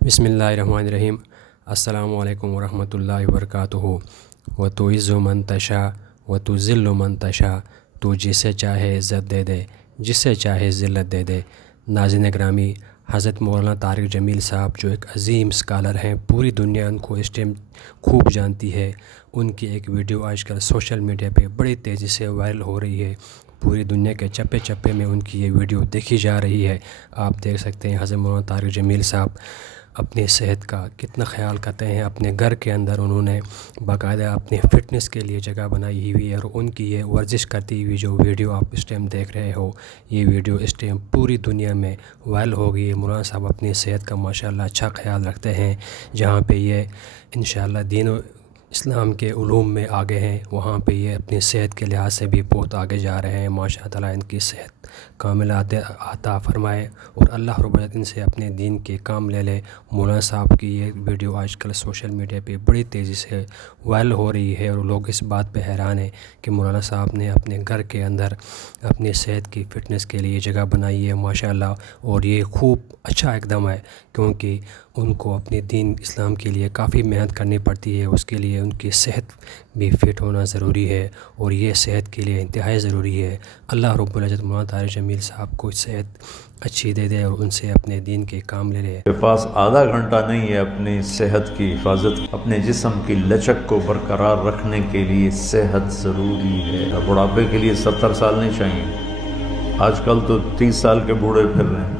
بسم اللہ الرحمن الرحیم۔ السلام علیکم ورحمۃ اللہ وبرکاتہ۔ وتعز من تشاء وتذل من تشاء، تو جسے چاہے عزت دے دے، جسے چاہے ذلت دے دے۔ ناظرین گرامی، حضرت مولانا طارق جمیل صاحب جو ایک عظیم اسکالر ہیں، پوری دنیا ان کو اس ٹائم خوب جانتی ہے۔ ان کی ایک ویڈیو آج کل سوشل میڈیا پہ بڑی تیزی سے وائرل ہو رہی ہے۔ پوری دنیا کے چپے چپے میں ان کی یہ ویڈیو دیکھی جا رہی ہے۔ آپ دیکھ سکتے ہیں حضرت مولانا طارق جمیل صاحب اپنی صحت کا کتنا خیال کرتے ہیں۔ اپنے گھر کے اندر انہوں نے باقاعدہ اپنے فٹنس کے لیے جگہ بنائی ہوئی ہے، اور ان کی یہ ورزش کرتی ہوئی جو ویڈیو آپ اس ٹائم دیکھ رہے ہو، یہ ویڈیو اس ٹائم پوری دنیا میں وائرل ہو گئی ہے۔ مولانا صاحب اپنی صحت کا ماشاءاللہ اچھا خیال رکھتے ہیں۔ جہاں پہ یہ انشاءاللہ دین و اسلام کے علوم میں آگے ہیں، وہاں پہ یہ اپنی صحت کے لحاظ سے بھی بہت آگے جا رہے ہیں۔ ماشاء اللہ ان کی صحت کامل عطا فرمائے، اور اللہ رب العزت ان سے اپنے دین کے کام لے لے۔ مولانا صاحب کی یہ ویڈیو آج کل سوشل میڈیا پہ بڑی تیزی سے وائرل ہو رہی ہے، اور لوگ اس بات پہ حیران ہیں کہ مولانا صاحب نے اپنے گھر کے اندر اپنی صحت کی فٹنس کے لیے جگہ بنائی ہے ماشاءاللہ، اور یہ خوب اچھا اقدام ہے، کیونکہ ان کو اپنے دین اسلام کے لیے کافی محنت کرنی پڑتی ہے۔ اس کے لیے ان کی صحت بھی فٹ ہونا ضروری ہے، اور یہ صحت کے لیے انتہائی ضروری ہے۔ اللہ رب العزت مولانا طارق جمیل صاحب کو صحت اچھی دے دے، اور ان سے اپنے دین کے کام لے لے۔ کے پاس آدھا گھنٹہ نہیں ہے اپنی صحت کی حفاظت، اپنے جسم کی لچک کو برقرار رکھنے کے لیے صحت ضروری ہے۔ بڑھاپے کے لیے 70 سال نہیں چاہیے، آج کل تو 30 سال کے بوڑھے پھر رہے ہیں۔